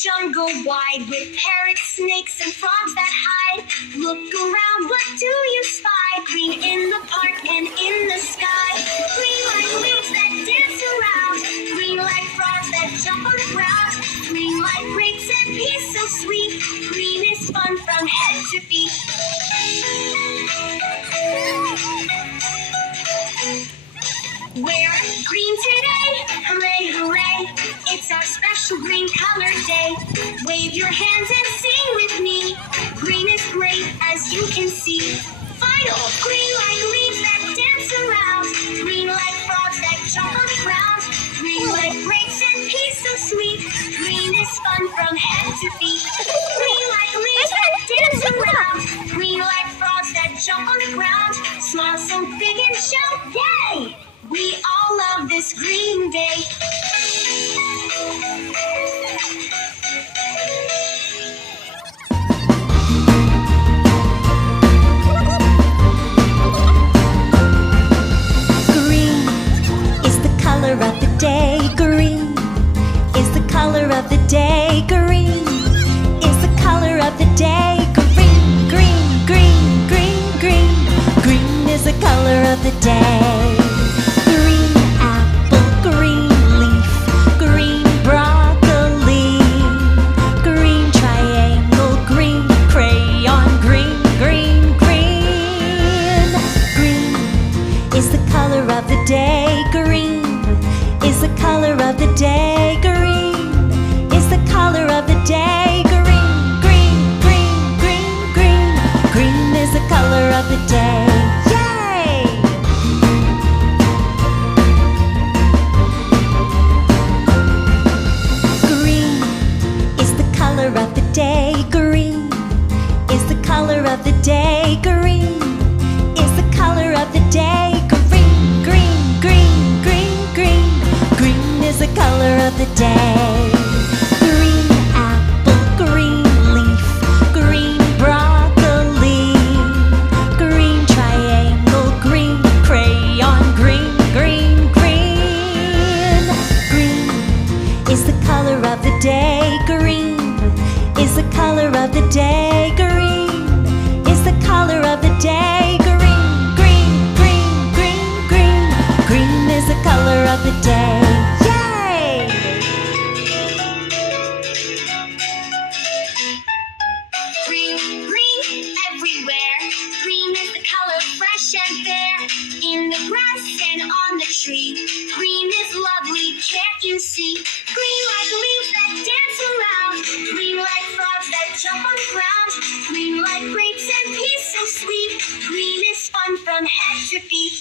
jungle wide with parrots, snakes, and frogs that hide. Look around, what do you spy? Green in the park and in the sky. Green like leaves that dance around. Green like frogs that jump on the ground. Green like grapes and peas so sweet. Green is fun from head to feet. We're green today, hooray, hooray. It's our special green color day. Wave your hands and sing with me. Green is great as you can see. Final, green like leaves that dance around. Green like frogs that jump on the ground. Green like grapes and peas so sweet. Green is fun from head to feet. Green like leaves that dance around. Green like frogs that jump on the ground. Smile so big and shout, yay! We all love this green day. Green is the color of the day. Green is the color of the day. Green is the color of the day. Green, green, green, green, green. Green is the color of the day. Green apple, green leaf, green broccoli, green triangle, green crayon, green, green, green. Green is the color of the day. Green is the color of the day. Green is the color of the day. Green, green, green, green, green. Green is the color of the day. Yay! Green is the color of the day. Green is the color of the day. Green is the color of the day. Green, green, green, green, green. Green is the color of the day. Green apple, green leaf, green broccoli, green triangle, green crayon, green, green, green. Green is the color of the day. Green is the color of the day. Green is the color of the day. Green, green, green, green, green. Green is the color of the day. Yay! Green, green everywhere. Green is the color fresh and fair. In the grass and on the tree. Green is lovely, can't you see? Green like leaves that dance around. Green like frogs that jump on the ground. Green like grapes and peas so sweet. Green is fun from head to feet.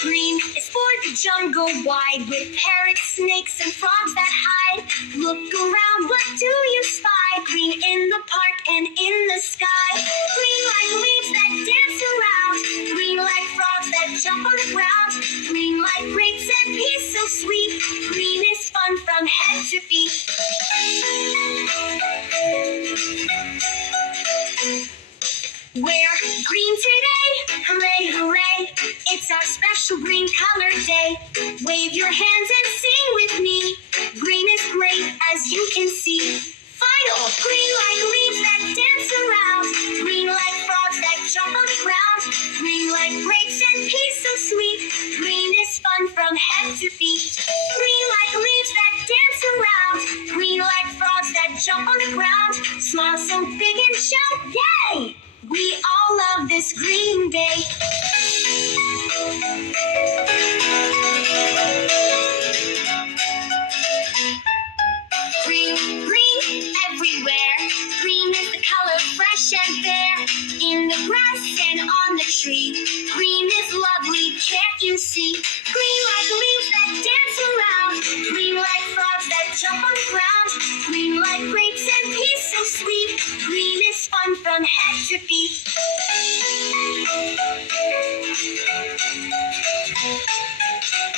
Green is for the jungle wide with parrots, snakes, and frogs that hide. Look around, what do you spy? Green in the park and in the sky. Green like leaves that dance around. Green like frogs that jump on the ground. Green like grapes and peas so sweet. Green is fun from head to feet. We're green today, hooray, hooray. It's our special green color day. Wave your hands and sing with me. Green is great as you can see. Final, green like leaves that dance around. Green like frogs that jump on the ground. Green like grapes and peas so sweet. Green is fun from head to feet. Green like leaves that dance around. Green like frogs that jump on the ground. Smile so big and shout, yay! We all love this green day. Green, green everywhere. Green is the color fresh and fair. In the grass and on the tree. Green is lovely, can't you see? Green like leaves that dance around. Green like frogs that jump on the ground. Green like grapes and peas so sweet. Green is fun from head to feet.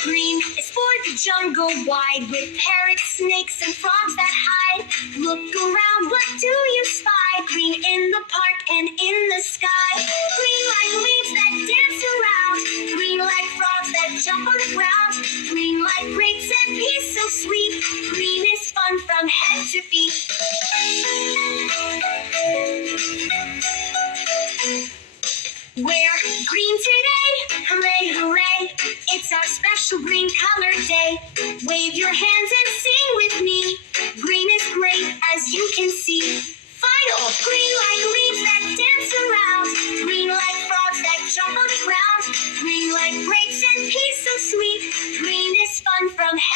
Green is for the jungle wide with parrots, snakes, and frogs that hide. Look around, what do you spy? Green in the park and in the sky. Green like leaves that dance around. Green like frogs that jump on the ground. Green Wave your hands and sing with me. Green is great, as you can see. Final. Green like leaves that dance around. Green like frogs that jump on the ground. Green like rain